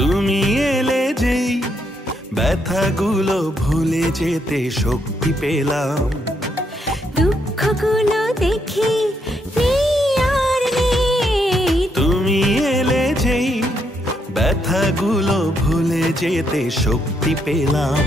তুমি এলে যেই ব্যথাগুলো ভুলে যেতে শক্তি পেলাম। দুঃখগুলো দেখে নেই আর নেই। তুমি এলে যেই ব্যথাগুলো ভুলে যেতে শক্তি পেলাম।